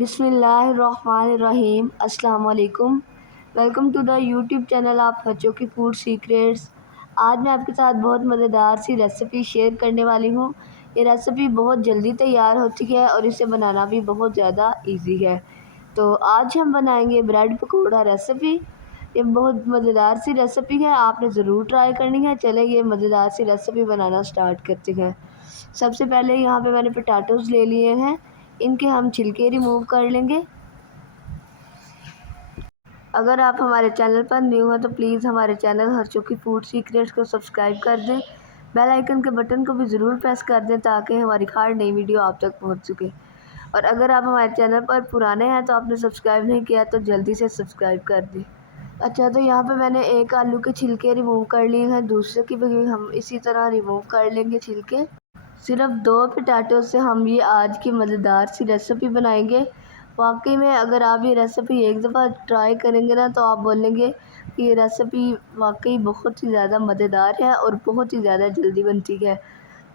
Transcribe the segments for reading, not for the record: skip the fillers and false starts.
बिस्मिल्लाहिर्रहमानिर्रहीम। अस्सलाम वालेकुम। Welcome to the YouTube channel of बच्चों की फूड सीक्रेट्स। आज मैं आपके साथ बहुत मज़ेदार सी रेसिपी शेयर करने वाली हूँ। ये रेसिपी बहुत जल्दी तैयार होती है और इसे बनाना भी बहुत ज़्यादा इजी है। तो आज हम बनाएंगे ब्रेड पकौड़ा रेसिपी। ये बहुत मज़ेदार सी रेसिपी है, आपने ज़रूर ट्राई करनी है। चले ये मज़ेदार सी रेसिपी बनाना स्टार्ट करते हैं। सबसे पहले यहाँ पे मैंने पोटैटोज़ ले लिए हैं, इनके हम छिलके रिमूव कर लेंगे। अगर आप हमारे चैनल पर न्यू हैं तो प्लीज़ हमारे चैनल हर्षों की फूड सीक्रेट्स को सब्सक्राइब कर दें। बेल आइकन के बटन को भी ज़रूर प्रेस कर दें ताकि हमारी हर नई वीडियो आप तक पहुंच सके। और अगर आप हमारे चैनल पर पुराने हैं तो आपने सब्सक्राइब नहीं किया तो जल्दी से सब्सक्राइब कर दें। अच्छा, तो यहाँ पे मैंने एक आलू के छिलके रिमूव कर लिए हैं, दूसरे की भी हम इसी तरह रिमूव कर लेंगे छिलके। सिर्फ 2 पोटैटो से हम ये आज की मज़ेदार सी रेसिपी बनाएंगे। वाकई में अगर आप ये रेसिपी एक दफ़ा ट्राई करेंगे ना तो आप बोलेंगे कि ये रेसिपी वाकई बहुत ही ज़्यादा मज़ेदार है और बहुत ही ज़्यादा जल्दी बनती है।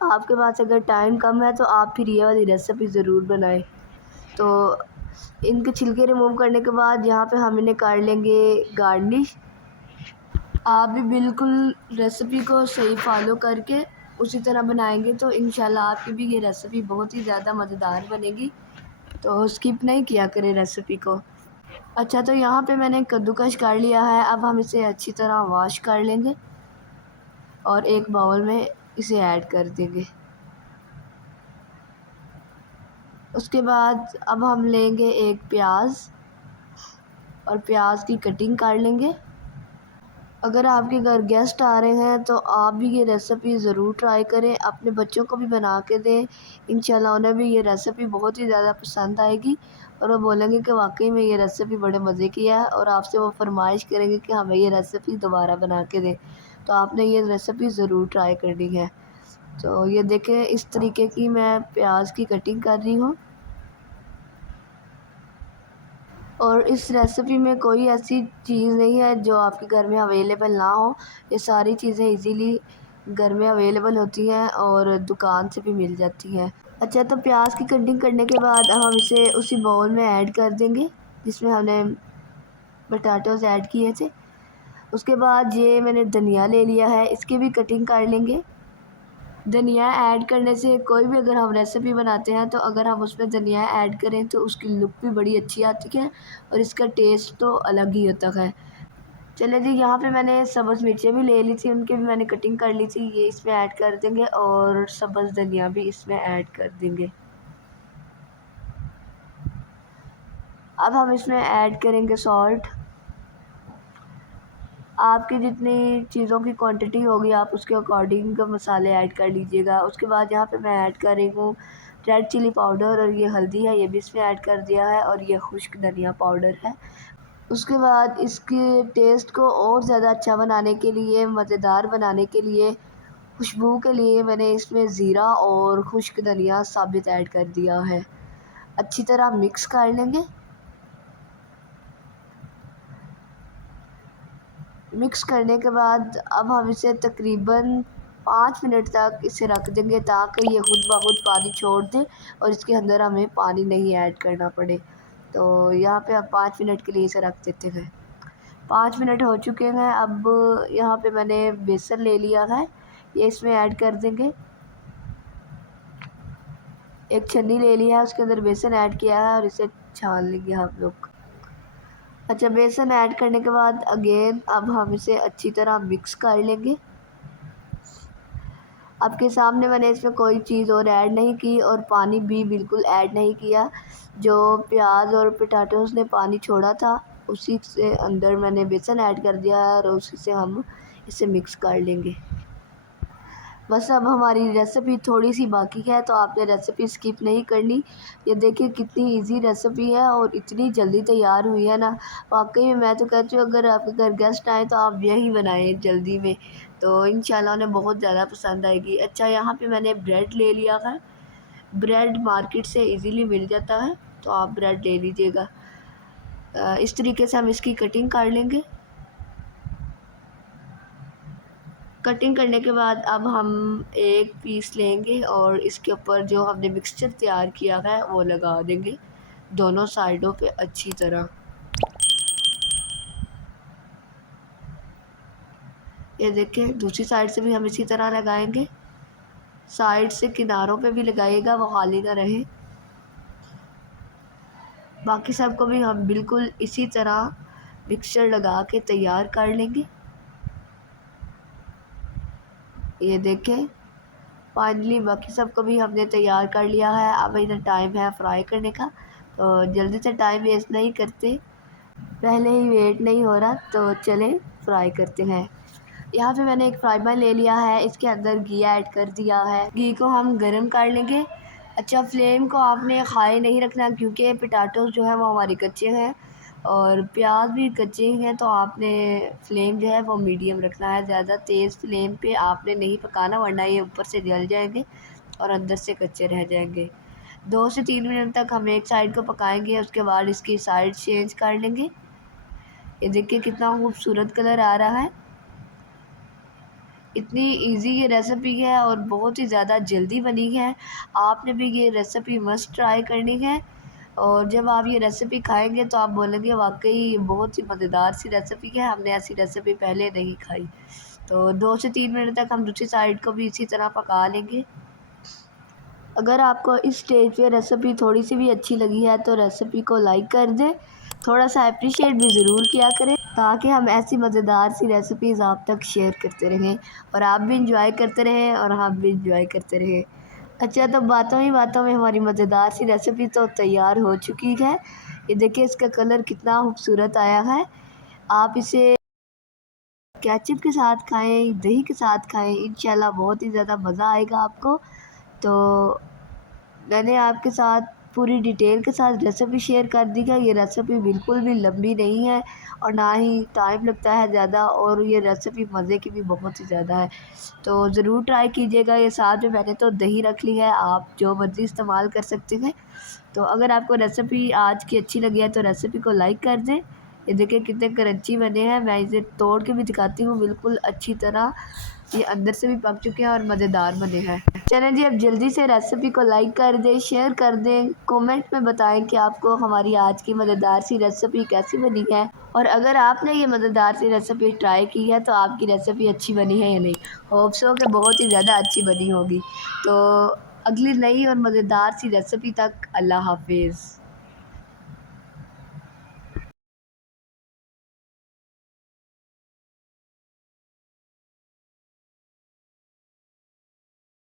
आपके पास अगर टाइम कम है तो आप फिर ये वाली रेसिपी ज़रूर बनाएं। तो इनके छिलके रिमूव करने के बाद यहाँ पे हम इन्हें कर लेंगे गार्निश। आप भी बिल्कुल रेसिपी को सही फॉलो करके उसी तरह बनाएंगे तो इंशाल्लाह आपकी भी ये रेसिपी बहुत ही ज़्यादा मज़ेदार बनेगी। तो स्किप नहीं किया करें रेसिपी को। अच्छा, तो यहाँ पे मैंने कद्दूकस कर लिया है। अब हम इसे अच्छी तरह वॉश कर लेंगे और एक बाउल में इसे ऐड कर देंगे। उसके बाद अब हम लेंगे एक प्याज और प्याज की कटिंग कर लेंगे। अगर आपके घर गेस्ट आ रहे हैं तो आप भी ये रेसिपी ज़रूर ट्राई करें, अपने बच्चों को भी बना के दें। इंशाल्लाह उन्हें भी ये रेसिपी बहुत ही ज़्यादा पसंद आएगी और वो बोलेंगे कि वाकई में ये रेसिपी बड़े मज़े की है और आपसे वो फरमाइश करेंगे कि हमें ये रेसिपी दोबारा बना के दें। तो आपने ये रेसिपी ज़रूर ट्राई करनी है। तो ये देखें, इस तरीके की मैं प्याज की कटिंग कर रही हूँ। और इस रेसिपी में कोई ऐसी चीज़ नहीं है जो आपके घर में अवेलेबल ना हो। ये सारी चीज़ें इजीली घर में अवेलेबल होती हैं और दुकान से भी मिल जाती हैं। अच्छा, तो प्याज की कटिंग करने के बाद हम इसे उसी बाउल में ऐड कर देंगे जिसमें हमने पोटैटोज़ ऐड किए थे। उसके बाद ये मैंने धनिया ले लिया है, इसकी भी कटिंग कर लेंगे। धनिया ऐड करने से कोई भी अगर हम रेसिपी बनाते हैं तो अगर हम उसमें धनिया ऐड करें तो उसकी लुक भी बड़ी अच्छी आती है और इसका टेस्ट तो अलग ही होता है। चलिए जी, यहाँ पे मैंने सब्ज़ मिर्चें भी ले ली थी, उनकी भी मैंने कटिंग कर ली थी, ये इसमें ऐड कर देंगे और सब्ज़ धनिया भी इसमें ऐड कर देंगे। अब हम इसमें ऐड करेंगे सॉल्ट। आपकी जितनी चीज़ों की क्वांटिटी होगी आप उसके अकॉर्डिंग मसाले ऐड कर लीजिएगा। उसके बाद यहाँ पे मैं ऐड कर रही हूँ रेड चिली पाउडर और ये हल्दी है, ये भी इसमें ऐड कर दिया है और ये खुश्क धनिया पाउडर है। उसके बाद इसके टेस्ट को और ज़्यादा अच्छा बनाने के लिए, मज़ेदार बनाने के लिए, खुशबू के लिए मैंने इसमें ज़ीरा और खुश्क धनिया साबित ऐड कर दिया है। अच्छी तरह मिक्स कर लेंगे। मिक्स करने के बाद अब हम इसे तकरीबन 5 मिनट तक इसे रख देंगे ताकि ये खुद ब खुद पानी छोड़ दे और इसके अंदर हमें पानी नहीं ऐड करना पड़े। तो यहाँ पे अब 5 मिनट के लिए इसे रख देते हैं। 5 मिनट हो चुके हैं। अब यहाँ पे मैंने बेसन ले लिया है, ये इसमें ऐड कर देंगे। एक छन्नी ले लिया है, उसके अंदर बेसन ऐड किया है और इसे छान लेंगे हम लोग। अच्छा, बेसन ऐड करने के बाद अगेन अब हम इसे अच्छी तरह मिक्स कर लेंगे। आपके सामने मैंने इसमें कोई चीज़ और ऐड नहीं की और पानी भी बिल्कुल ऐड नहीं किया। जो प्याज और पोटैटोज़ ने पानी छोड़ा था उसी से अंदर मैंने बेसन ऐड कर दिया है और उसी से हम इसे मिक्स कर लेंगे। बस अब हमारी रेसिपी थोड़ी सी बाकी है तो आपने रेसिपी स्किप नहीं करनी। ये देखिए कितनी इजी रेसिपी है और इतनी जल्दी तैयार हुई है ना। वाकई में मैं तो कहती हूँ अगर आपके घर गेस्ट आए तो आप यही बनाएं जल्दी में, तो इंशाल्लाह उन्हें बहुत ज़्यादा पसंद आएगी। अच्छा, यहाँ पे मैंने ब्रेड ले लिया है। ब्रेड मार्केट से इजीली मिल जाता है तो आप ब्रेड ले लीजिएगा। इस तरीके से हम इसकी कटिंग कर लेंगे। कटिंग करने के बाद अब हम एक पीस लेंगे और इसके ऊपर जो हमने मिक्सचर तैयार किया है वो लगा देंगे। दोनों साइडों पे अच्छी तरह। ये देखें, दूसरी साइड से भी हम इसी तरह लगाएंगे। साइड से किनारों पे भी लगाइएगा, वो खाली ना रहे। बाकी सबको भी हम बिल्कुल इसी तरह मिक्सचर लगा के तैयार कर लेंगे। ये देखें, फाइनली बाकी सबको भी हमने तैयार कर लिया है। अब इधर टाइम है फ्राई करने का, तो जल्दी से टाइम वेस्ट नहीं करते, पहले ही वेट नहीं हो रहा, तो चले फ्राई करते हैं। यहाँ पे मैंने एक फ्राई पैन ले लिया है, इसके अंदर घी ऐड कर दिया है। घी को हम गरम कर लेंगे। अच्छा, फ्लेम को आपने हाई नहीं रखना, क्योंकि पोटैटोज़ जो है वो हमारे कच्चे हैं और प्याज भी कच्चे हैं, तो आपने फ्लेम जो है वो मीडियम रखना है। ज़्यादा तेज़ फ्लेम पे आपने नहीं पकाना, वरना ये ऊपर से जल जाएंगे और अंदर से कच्चे रह जाएंगे। 2 से 3 मिनट तक हम एक साइड को पकाएंगे, उसके बाद इसकी साइड चेंज कर लेंगे। ये देखिए कितना खूबसूरत कलर आ रहा है। इतनी इजी ये रेसिपी है और बहुत ही ज़्यादा जल्दी बनी है। आपने भी ये रेसिपी मस्ट ट्राई करनी है, और जब आप ये रेसिपी खाएंगे तो आप बोलेंगे वाकई बहुत ही मज़ेदार सी रेसिपी है, हमने ऐसी रेसिपी पहले नहीं खाई। तो 2 से 3 मिनट तक हम दूसरी साइड को भी इसी तरह पका लेंगे। अगर आपको इस स्टेज पे रेसिपी थोड़ी सी भी अच्छी लगी है तो रेसिपी को लाइक कर दें, थोड़ा सा अप्रिशिएट भी ज़रूर किया करें, ताकि हम ऐसी मज़ेदार सी रेसिपीज़ आप तक शेयर करते रहें और आप भी इंजॉय करते रहें और हम भी इंजॉय करते रहें। अच्छा, तो बातों ही बातों में हमारी मज़ेदार सी रेसिपी तो तैयार हो चुकी है। ये देखिए इसका कलर कितना खूबसूरत आया है। आप इसे केचप के साथ खाएँ, दही के साथ खाएँ, इंशाल्लाह बहुत ही ज़्यादा मज़ा आएगा आपको। तो मैंने आपके साथ पूरी डिटेल के साथ रेसिपी शेयर कर दी है। ये रेसिपी बिल्कुल भी लंबी नहीं है और ना ही टाइम लगता है ज़्यादा, और ये रेसिपी मज़े की भी बहुत ही ज़्यादा है, तो ज़रूर ट्राई कीजिएगा। ये साथ में मैंने तो दही रख ली है, आप जो मर्ज़ी इस्तेमाल कर सकते हैं। तो अगर आपको रेसिपी आज की अच्छी लगी है तो रेसिपी को लाइक कर दें। ये देखिए कितने क्रंची बने हैं, मैं इसे तोड़ के भी दिखाती हूँ, बिल्कुल अच्छी तरह ये अंदर से भी पक चुके हैं और मज़ेदार बने हैं। चलें जी, अब जल्दी से रेसिपी को लाइक कर दें, शेयर कर दें, कमेंट में बताएं कि आपको हमारी आज की मज़ेदार सी रेसिपी कैसी बनी है, और अगर आपने ये मज़ेदार सी रेसिपी ट्राई की है तो आपकी रेसिपी अच्छी बनी है या नहीं। होप सो कि बहुत ही ज़्यादा अच्छी बनी होगी। तो अगली नई और मज़ेदार सी रेसिपी तक अल्लाह हाफिज़।